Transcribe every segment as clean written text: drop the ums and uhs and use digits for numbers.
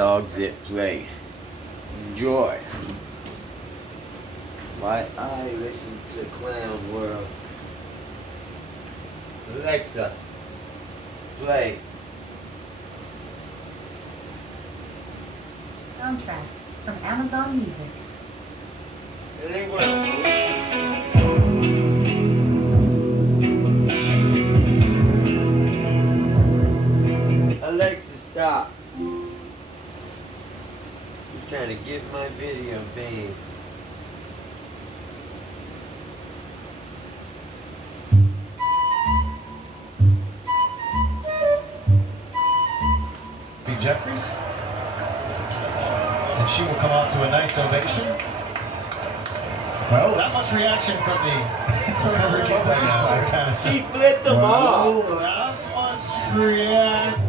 dogs that play. Enjoy. While I listen to Clown World. Alexa, play. Soundtrack from Amazon Music. Alexa, stop. You're trying to get my video banned. Jeffries, and she will come off to a nice ovation. Well, that much reaction from the Republican. She flipped them off. That much reaction.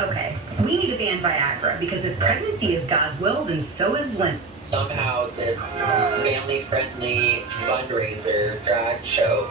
Okay, we need to ban Viagra because if pregnancy is God's will, then so is Lent. Somehow this family-friendly fundraiser drag show.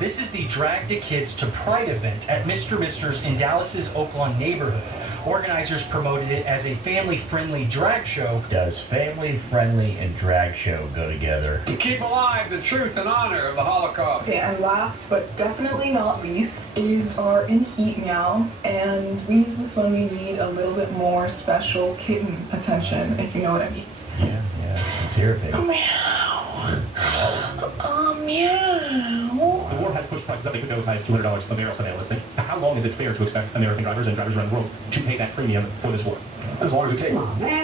This is the Drag the Kids to Pride event at Mr. Mister's in Dallas's Oaklawn neighborhood. Organizers promoted it as a family-friendly drag show. Does family-friendly and drag show go together? To keep alive the truth and honor of the Holocaust. Okay, and last but definitely not least is our In Heat Meow. And we use this when we need a little bit more special kitten attention, if you know what I mean. Yeah, let's hear it, baby. Meow. Meow. The war has pushed prices up. They could go as high as $200 a barrel, some analysts think. How long is it fair to expect American drivers and drivers around the world to pay that premium for this war? As long as it takes.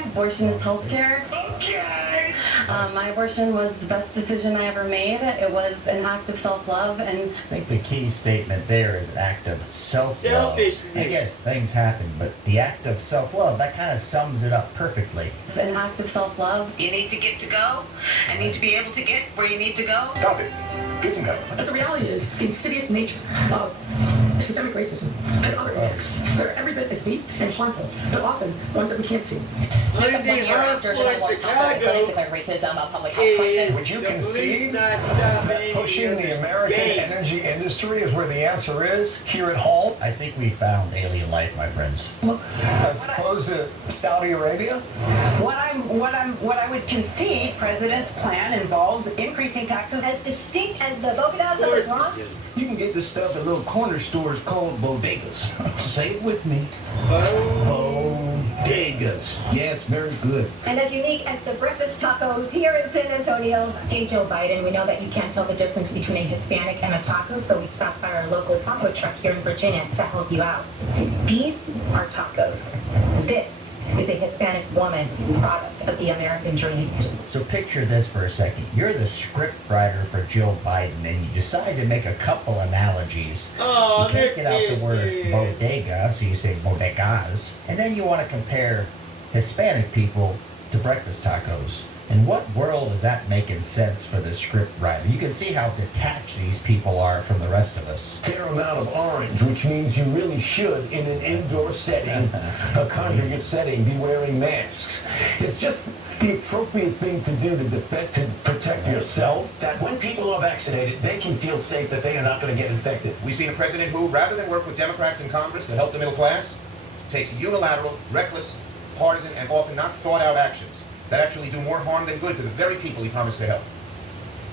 Abortion is healthcare. Okay! My abortion was the best decision I ever made. It was an act of self-love, and I think the key statement there is act of self-love. Selfishness. Again, things happen, but the act of self-love, that kind of sums it up perfectly. it's an act of self-love. You need to get to go. I need to be able to get where you need to go. Stop it. Get some help. But the reality is the insidious nature of systemic racism and other acts that are every bit as deep and harmful, but often ones that we can't see. Just 1 year after July 4th, health clinics declared racism, a public health crisis. Would you concede that pushing the American energy industry is where the answer is here at home? I think we found alien life, my friends. As opposed to Saudi Arabia? What I would concede, President's plan involves increasing taxes as distinct as the bodegas of the Bronx. You can get this stuff at little corner stores called bodegas. Say it with me. Bodegas. Yes, very good. And as unique as the breakfast tacos here in San Antonio. Hey, Joe Biden, we know that you can't tell the difference between a Hispanic and a taco, so we stopped by our local taco truck here in Virginia to help you out. These are tacos. This is a Hispanic woman, product of the American dream. So picture this for a second. You're the script writer for Joe Biden, and you decide to make a couple analogies. Oh, you can't get out the word bodega, so you say bodegas. And then you want to compare Hispanic people to breakfast tacos. In what world is that making sense for the script writer? You can see how detached these people are from the rest of us. Fair amount of orange, which means you really should, in an indoor setting, a congregate setting, be wearing masks. It's just the appropriate thing to do to protect yourself. That when people are vaccinated, they can feel safe that they are not going to get infected. We've seen a president who, rather than work with Democrats in Congress to help the middle class, takes unilateral, reckless, partisan, and often not thought out actions that actually do more harm than good to the very people he promised to help.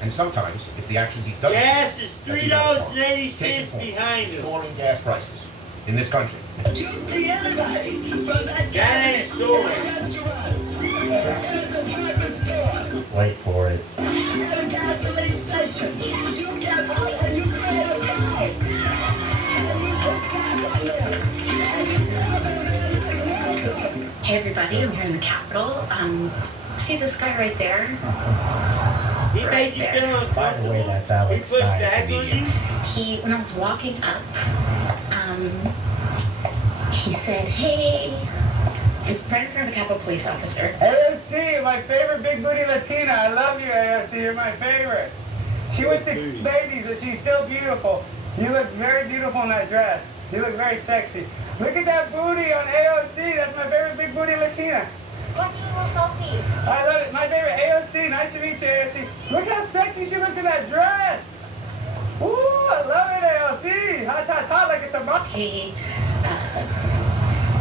And sometimes it's the actions he doesn't. Gas is $3.80 behind him. Soaring gas prices in this country. You see anybody from that restaurant, at a department store, Wait for it. at a gasoline station, you get out and you create a crowd, and you push back on them, and you tell them they're welcome. Hey everybody, I'm here in the Capitol. See this guy right there? He made you feel uncomfortable. By the way, that's Alex Stein, comedian. When I was walking up, he said, hey, it's right in front of a Capitol police officer. AFC, my favorite big booty Latina. I love you, AFC. You're my favorite. She went to babies, but she's still beautiful. You look very beautiful in that dress. You look very sexy. Look at that booty on AOC. That's my favorite big booty Latina. Want to do a little selfie? I love it. My favorite AOC. Nice to meet you, AOC. Look how sexy she looks in that dress. Ooh, I love it, AOC. Hot, hot, hot like a tomato. Hey,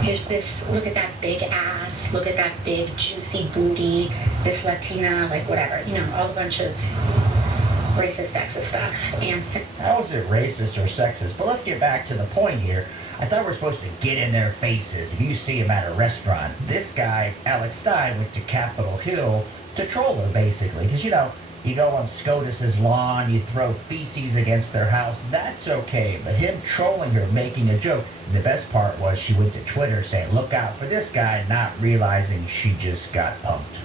here's this, look at that big ass, look at that big juicy booty, this Latina, like whatever, you know, all a bunch of racist, sexist stuff. And How is it racist or sexist? But let's get back to the point here. I thought we're supposed to get in their faces. If you see him at a restaurant, this guy, Alex Stein, went to Capitol Hill to troll her, basically. Because, you know, you go on SCOTUS's lawn, you throw feces against their house, that's okay. But him trolling her, making a joke, the best part was she went to Twitter saying, look out for this guy, not realizing she just got pumped.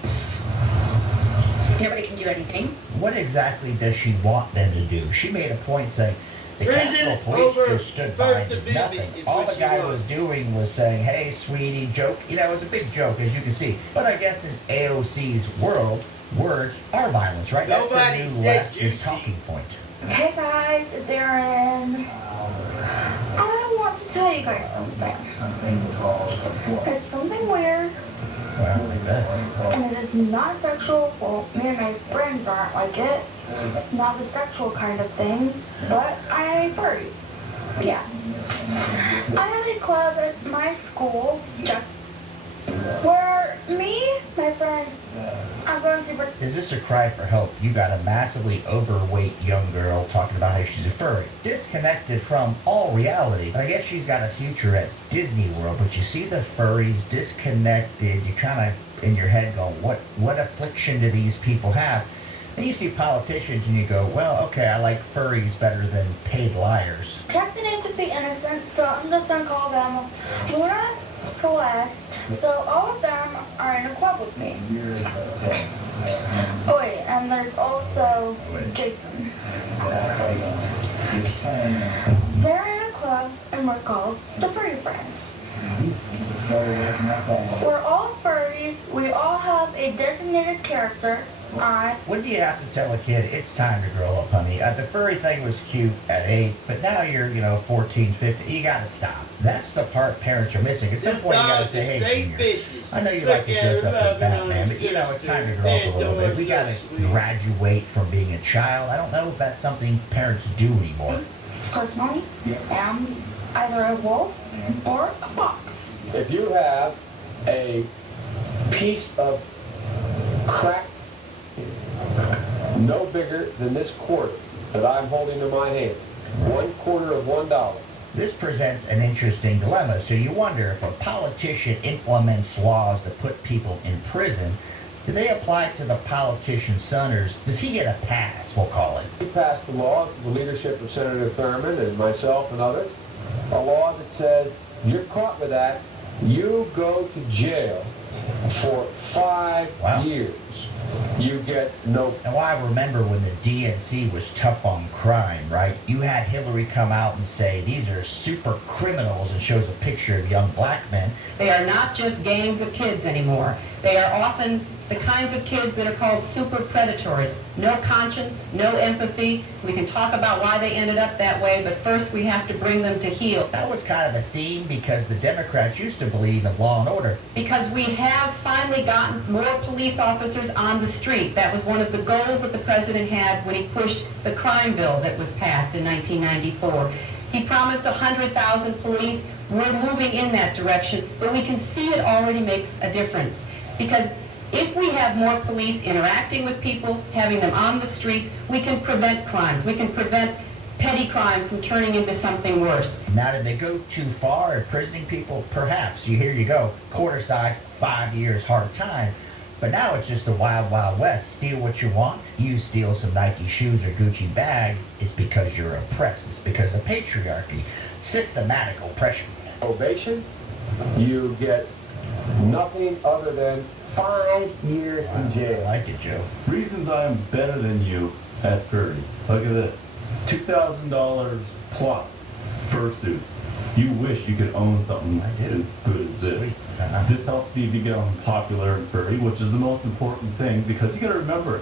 nobody can do anything. What exactly does she want them to do? She made a point saying, the Capitol Police just stood by and did nothing. All the guy was doing was saying, hey, sweetie, joke. You know, it was a big joke, as you can see. But I guess in AOC's world, words are violence, right? That's the new leftist talking point. Hey guys, it's Aaron. I want to tell you guys something. It's something weird. Well, I bet. And it is not sexual. Well, me and my friends aren't like it. It's not a sexual kind of thing, but I am a furry. Yeah. I have a club at my school where me, my friend, I'm going to... Is this a cry for help? You got a massively overweight young girl talking about how she's a furry. Disconnected from all reality. I guess she's got a future at Disney World, but you see the furries disconnected. You kind of, in your head, go, what affliction do these people have? And you see politicians and you go, well, okay, I like furries better than paid liars. Check the names of the innocent, so I'm just going to call them Luna, Celeste. So all of them are in a club with me. Oh wait, and there's also Jason. They're in a club and we're called the Furry Friends. We're all furries, we all have a designated character. When do you have to tell a kid, it's time to grow up, honey? The furry thing was cute at 8, but now you're, 14, 15. You gotta stop. That's the part parents are missing. At some point, you gotta say, hey, Junior, I know you like to dress up as Batman, but, it's time to grow up a little bit. We gotta graduate from being a child. I don't know if that's something parents do anymore. Personally, I'm either a wolf or a fox. If you have a piece of crack no bigger than this quarter that I'm holding in my hand, $1/4 of $1. This presents an interesting dilemma. So you wonder, if a politician implements laws to put people in prison, do they apply to the politician's son, or does he get a pass, we'll call it? We passed a law, the leadership of Senator Thurmond and myself and others, a law that says if you're caught with that, you go to jail for 5 years. You get no... Now, I remember when the DNC was tough on crime, right? You had Hillary come out and say, these are super criminals, and shows a picture of young black men. They are not just gangs of kids anymore. They are often the kinds of kids that are called super predators. No conscience, no empathy. We can talk about why they ended up that way, but first we have to bring them to heel. That was kind of a theme because the Democrats used to believe in law and order. Because we have finally gotten more police officers on the street. That was one of the goals that the president had when he pushed the crime bill that was passed in 1994. He promised 100,000 police. We're moving in that direction, but we can see it already makes a difference. Because if we have more police interacting with people, having them on the streets, we can prevent crimes. We can prevent petty crimes from turning into something worse. Now, did they go too far at imprisoning people? Perhaps. Here you go. Quarter size, 5 years, hard time. But now it's just the wild, wild west. Steal what you want. You steal some Nike shoes or Gucci bag. It's because you're oppressed. It's because of patriarchy. Systematic oppression. Probation, you get nothing other than 5 years in jail. I like it, Joe. Reasons I'm better than you at 30. Look at this. $2,000 plus fursuit. You wish you could own something as good as this. This helps me become popular in furry, which is the most important thing, because you got to remember,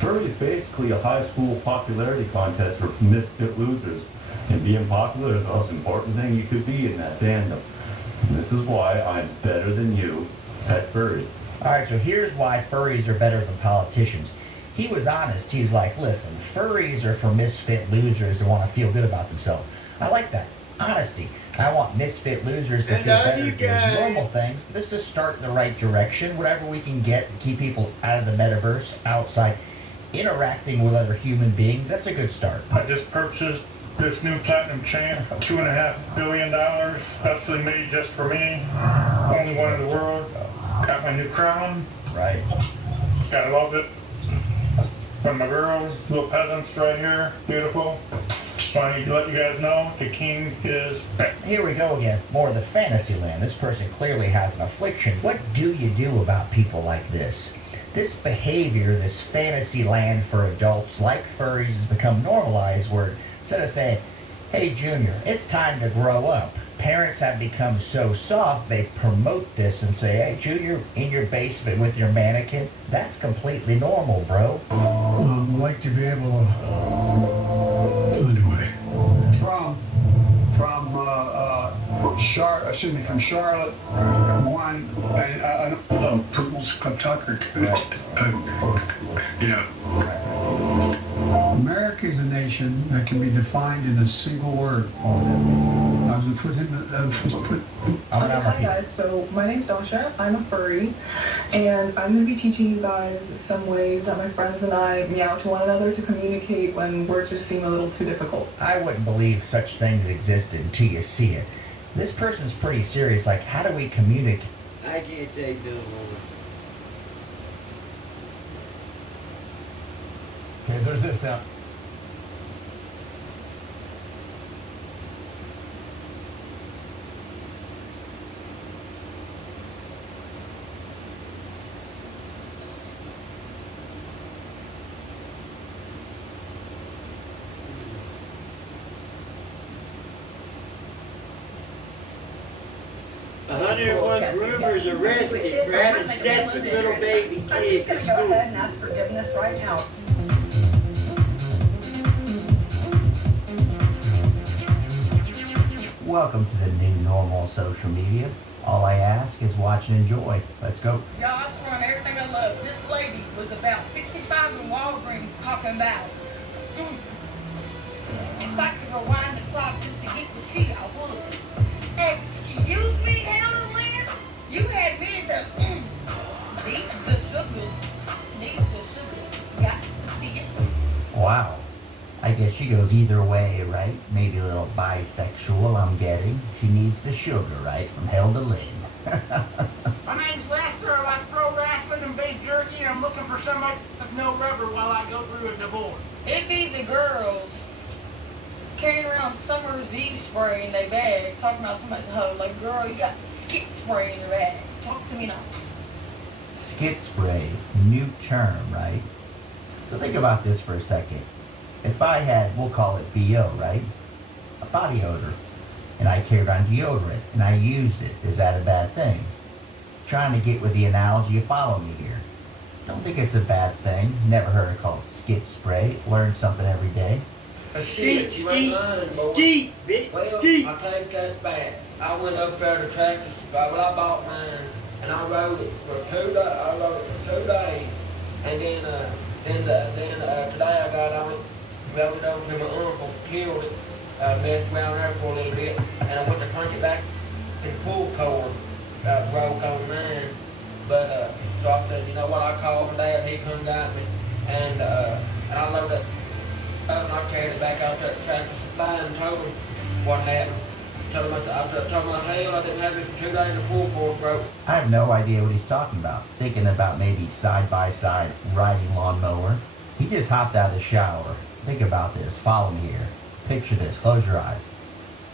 furry is basically a high school popularity contest for misfit losers. And being popular is the most important thing you could be in that fandom. And this is why I'm better than you at furry. Alright, so here's why furries are better than politicians. He was honest. He's like, listen, furries are for misfit losers that want to feel good about themselves. I like that. Honesty. I want misfit losers to feel better doing normal things. This is starting the right direction. Whatever we can get to keep people out of the metaverse, outside, interacting with other human beings, that's a good start. I just purchased this new platinum chain for $2.5 billion, especially made just for me. Only one in the world. Got my new crown. Right. Gotta love it. From my girls, little peasants right here. Beautiful. Just wanted to let you guys know the king is back. Here we go again. More of the fantasy land. This person clearly has an affliction. What do you do about people like this? This behavior, this fantasy land for adults like furries has become normalized where instead of saying, hey Junior, it's time to grow up, parents have become so soft they promote this and say, hey Junior, in your basement with your mannequin, that's completely normal, bro. I'd like to be able to, anyway, from Charlotte, one, Poodles Tucker. Yeah. America is a nation that can be defined in a single word. Hi guys, so my name's Dasha, I'm a furry, and I'm going to be teaching you guys some ways that my friends and I meow to one another to communicate when words just seem a little too difficult. I wouldn't believe such things existed until you see it. This person's pretty serious, like how do we communicate? I can't take no more. Okay, there's this now. Groomers arrested for having sex with little baby I'm kids just at going to go school. ahead and ask forgiveness right now. Welcome to the new normal social media. All I ask is watch and enjoy. Let's go. Y'all, I swear on everything I love, this lady was about 65 in Walgreens talking about if I could rewind the clock just to get the cheat, I would. Excuse me, Helen Lynn? You had me the need the sugar. Got to see it. Wow. I guess she goes either way, right? Maybe a little bisexual, I'm getting. She needs the sugar, right? From hell to Lynn. My name's Lester. I like pro wrestling and beef jerky, and I'm looking for somebody with no rubber while I go through a divorce. It'd be the girls carrying around Summer's Eve spray in their bag, talking about somebody's hoe. Like, girl, you got skit spray in your bag. Talk to me nice. Skit spray, new term, right? So think about this for a second. If I had, we'll call it BO, right? A body odor. And I carried on deodorant and I used it. Is that a bad thing? Trying to get with the analogy, you follow me here. Don't think it's a bad thing. Never heard it called skit spray. Learn something every day. Skeet, bitch, Well, skeet. I take that back. I went up there to Tractor Supply. Well, I bought mine, and I rode it for 2 days. I rode it for 2 days, and then today I got on it, rode it over to my uncle, killed it, messed around there for a little bit, and I went to crank it back, and the pull cord broke on mine. But so I said, you know what? I called my dad. He come got me, and I loaded it. And I carried it back out there at Tractor Supply and told him what happened. Told him hell, I didn't have it for 2 days, the pull cord broke. I have no idea what he's talking about. Thinking about maybe side-by-side riding lawnmower. He just hopped out of the shower. Think about this. Follow me here. Picture this. Close your eyes.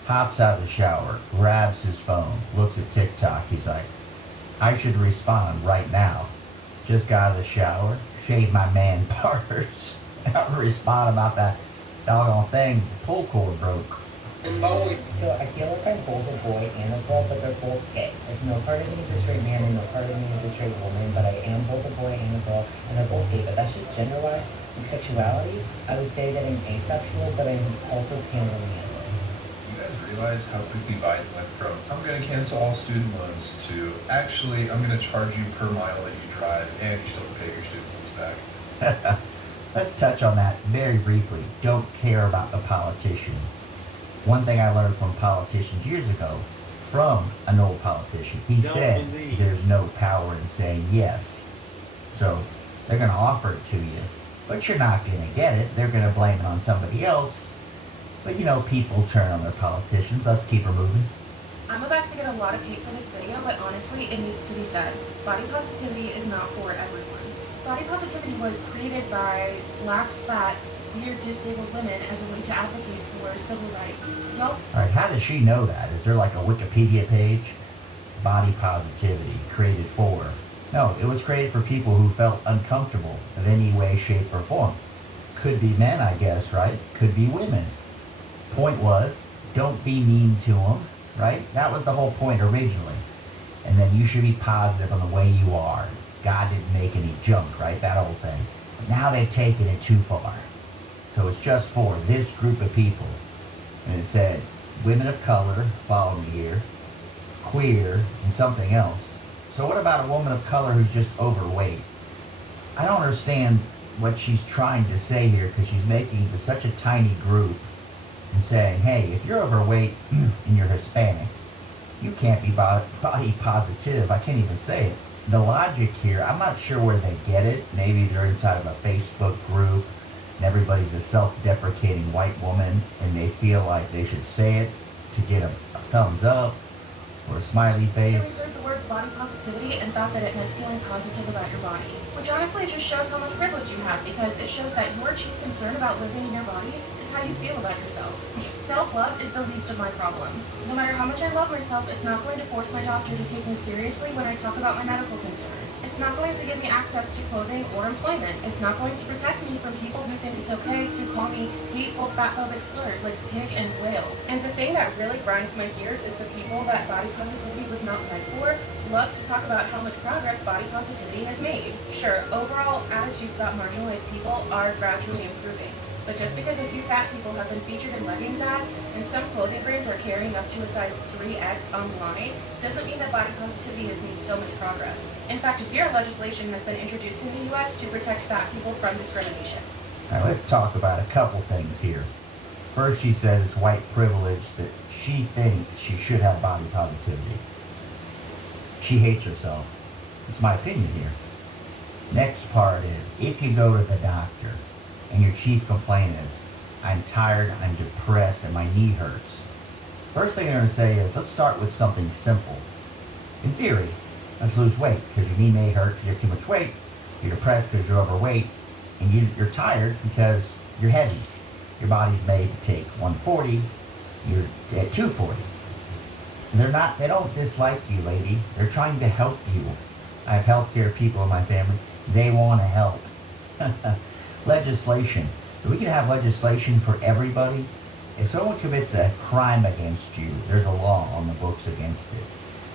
Hops out of the shower. Grabs his phone. Looks at TikTok. He's like, I should respond right now. Just got out of the shower. Shave my man parts. I'll respond about that doggone thing. The pull cord broke. So I feel like I'm both a boy and a girl, but they're both gay. Like no part of me is a straight man and no part of me is a straight woman, but I am both a boy and a girl, and they're both gay. But that's just generalized sexuality. I would say that I'm asexual, but I'm also panromantic. realize how quickly Biden went from, I'm going to cancel all student loans, to actually, I'm going to charge you per mile that you drive, and you still have to pay your student loans back. Let's touch on that very briefly. Don't care about the politician. One thing I learned from politicians years ago, from an old politician, he said there's no power in saying yes. So they're going to offer it to you, but you're not going to get it. They're going to blame it on somebody else. But you know, people turn on their politicians. Let's keep her moving. I'm about to get a lot of hate for this video, but honestly, it needs to be said. Body positivity is not for everyone. Body positivity was created by black, fat, weird, disabled women as a way to advocate for civil rights. Alright, how does she know that? Is there like a Wikipedia page? Body positivity, created for. No, it was created for people who felt uncomfortable of any way, shape, or form. Could be men, I guess, right? Could be women. Point was, don't be mean to them, right? That was the whole point originally. And then you should be positive on the way you are. God didn't make any junk, right? That old thing. But now they've taken it too far. So it's just for this group of people. And it said, women of color, follow me here, queer, and something else. So what about a woman of color who's just overweight? I don't understand what she's trying to say here, because she's making such a tiny group and saying, hey, if you're overweight and you're Hispanic, you can't be body positive. I can't even say it. The logic here, I'm not sure where they get it. Maybe they're inside of a Facebook group and everybody's a self-deprecating white woman and they feel like they should say it to get a thumbs up or a smiley face. I heard the words body positivity and thought that it meant feeling positive about your body, which honestly just shows how much privilege you have, because it shows that your chief concern about living in your body is how you feel about yourself. Self-love is the least of my problems. No matter how much I love myself, it's not going to force my doctor to take me seriously when I talk about my medical concerns. It's not going to give me access to clothing or employment. It's not going to protect me from people who think it's okay to call me hateful, fatphobic slurs like pig and whale. And the thing that really grinds my gears is the people that body positivity was not meant for love to talk about how much progress body positivity has made. Sure, overall attitudes about marginalized people are gradually improving. But just because a few fat people have been featured in leggings ads and some clothing brands are carrying up to a size 3X online, doesn't mean that body positivity has made so much progress. In fact, zero legislation has been introduced in the US to protect fat people from discrimination. All right, let's talk about a couple things here. First, she says it's white privilege that she thinks she should have body positivity. She hates herself. It's my opinion here. Next part is, if you go to the doctor and your chief complaint is, I'm tired, I'm depressed, and my knee hurts. First thing they're going to say is, let's start with something simple. In theory, let's lose weight, because your knee may hurt because you have too much weight, you're depressed because you're overweight, and you're tired because you're heavy. Your body's made to take 140, you're at 240. They don't dislike you, lady. They're trying to help you. I have healthcare people in my family. They want to help. Legislation. We can have legislation for everybody. If someone commits a crime against you, there's a law on the books against it.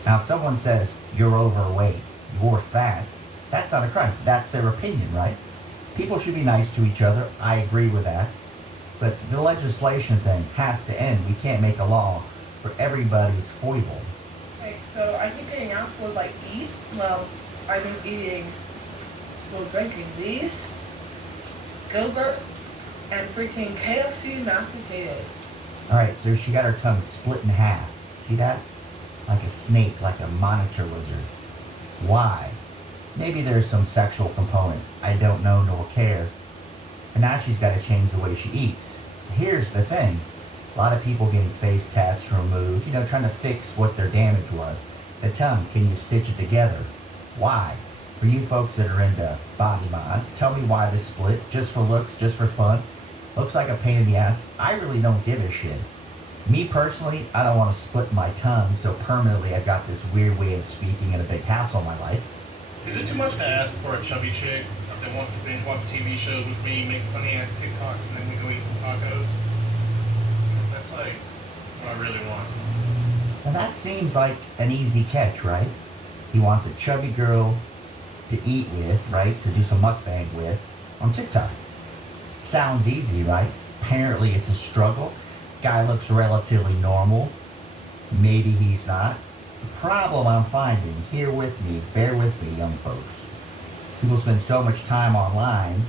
Now, if someone says, you're overweight, you're fat, that's not a crime. That's their opinion, right? People should be nice to each other. I agree with that. But the legislation thing has to end. We can't make a law for everybody's foible. Okay, so I think getting out would like eat. Well, I've been eating, drinking these, Gilbert, and freaking KFC mashed potatoes. Alright, so she got her tongue split in half. See that? Like a snake, like a monitor lizard. Why? Maybe there's some sexual component. I don't know nor care. And now she's got to change the way she eats. Here's the thing. A lot of people getting face tats removed, trying to fix what their damage was. The tongue, can you stitch it together? Why? For you folks that are into body mods, tell me why the split. Just for looks, just for fun. Looks like a pain in the ass. I really don't give a shit. Me personally, I don't want to split my tongue, so permanently I've got this weird way of speaking and a big hassle in my life. Is it too much to ask for a chubby chick that wants to binge watch TV shows with me, make funny ass TikToks, and then we go eat some tacos? Because that's like what I really want. And that seems like an easy catch, right? He wants a chubby girl to eat with, right? To do some mukbang with on TikTok. Sounds easy, right? Apparently it's a struggle. Guy looks relatively normal. Maybe he's not. The problem I'm finding, here with me, bear with me, young folks. People spend so much time online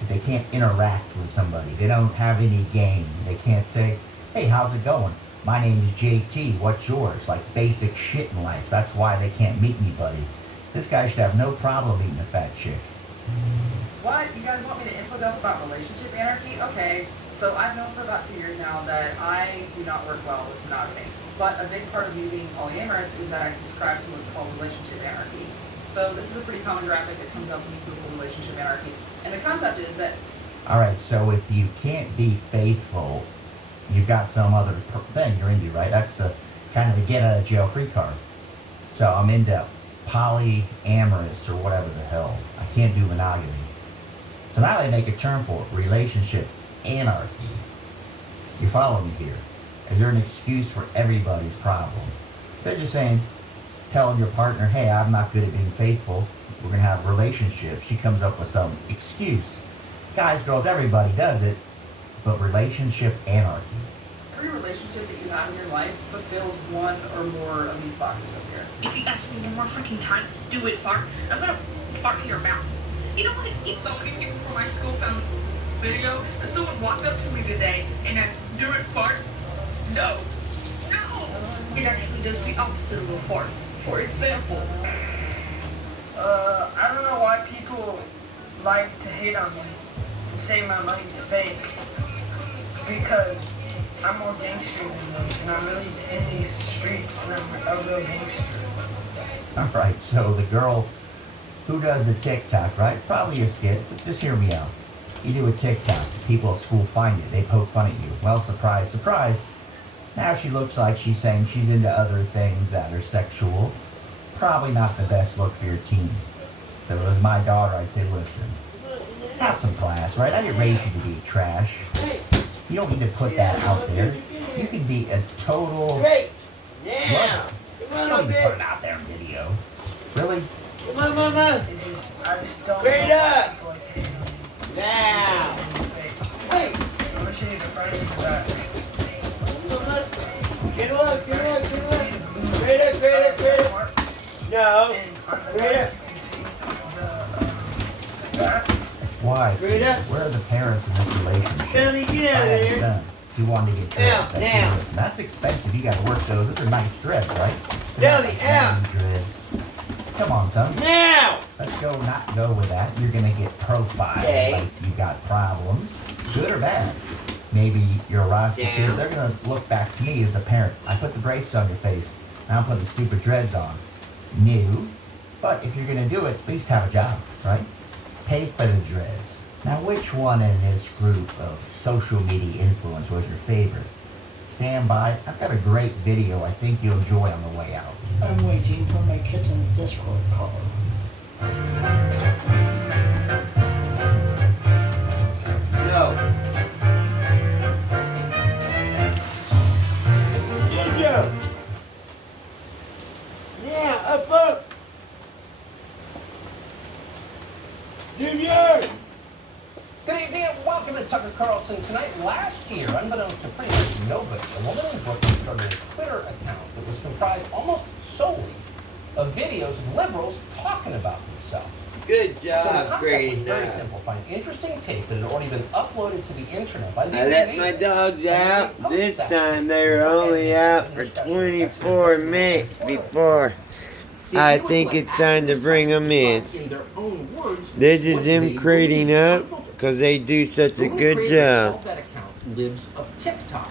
that they can't interact with somebody. They don't have any game. They can't say, hey, how's it going? My name is JT, what's yours? Like basic shit in life. That's why they can't meet anybody. This guy should have no problem meeting a fat chick. What? You guys want me to info dump about relationship anarchy? Okay, so I've known for about 2 years now that I do not work well with monogamy. But a big part of me being polyamorous is that I subscribe to what's called relationship anarchy. So this is a pretty common graphic that comes up when you Google relationship anarchy. And the concept is that... Alright, so if you can't be faithful, you've got some other thing you're into, right? That's the kind of the get out of jail free card. So I'm into polyamorous or whatever the hell. I can't do monogamy. So now they make a term for it, relationship anarchy. You follow me here? Is there an excuse for everybody's problem? Instead of just saying, telling your partner, hey, I'm not good at being faithful, we're going to have a relationship, she comes up with some excuse. Guys, girls, everybody does it, but relationship anarchy. Every relationship that you have in your life fulfills one or more of these boxes up here. If you ask me one more freaking time, do it, fart. I'm gonna fart in your mouth. You know what? So many people from my school found a video that someone walked up to me today and asked, do it, fart? No. No! It actually does the opposite of a fart. For example. I don't know why people like to hate on me and say my money's fake. Because I'm more gangster than them, and I'm really in these streets, and I'm a real gangster. Alright, so the girl who does the TikTok, right? Probably a skit, but just hear me out. You do a TikTok, people at school find it, they poke fun at you. Well, surprise, surprise. Now she looks like she's saying she's into other things that are sexual. Probably not the best look for your teen. If it was my daughter, I'd say, listen, have some class, right? I didn't raise you to be trash. You don't need to put that out there. You can be a total... Great! Yeah! You don't need to put it out there in video. Really? Come on, mama! I just don't... Straight up! Now! Wait! I'm gonna show you the front of the back. Get on! Straight up! No! Straight up! You can see the back. Why? Straight up! Where are the parents in this relationship? Billy, get out of there! Son, you wanted to get dreads. Now. That's expensive. You got to work those. Those are nice dreads, right? Billy, out! Dreads. Come on, son. Now! Let's not go with that. You're gonna get profiled. Okay. Like you got problems, good or bad. Maybe you're a Rasta kid. They're gonna look back to me as the parent. I put the braces on your face. Now I'm putting the stupid dreads on. New. But if you're gonna do it, at least have a job, right? Pay for the dreads. Now, which one in this group of social media influence was your favorite? Stand by. I've got a great video I think you'll enjoy on the way out. I'm waiting for my kitten's Discord call. No. Ginger! Yeah, up! Junior! Good evening and welcome to Tucker Carlson Tonight. Last year, unbeknownst to pretty much nobody, a woman in Brooklyn started a Twitter account that was comprised almost solely of videos of liberals talking about themselves. Good So the job, concept was great very job. simple. Find interesting tape that had already been uploaded to the internet by the I let my dogs out. This time they were only out for 24 minutes before I think it's time to bring them in. This is them crating up because they do such a good job. That account lives of TikTok.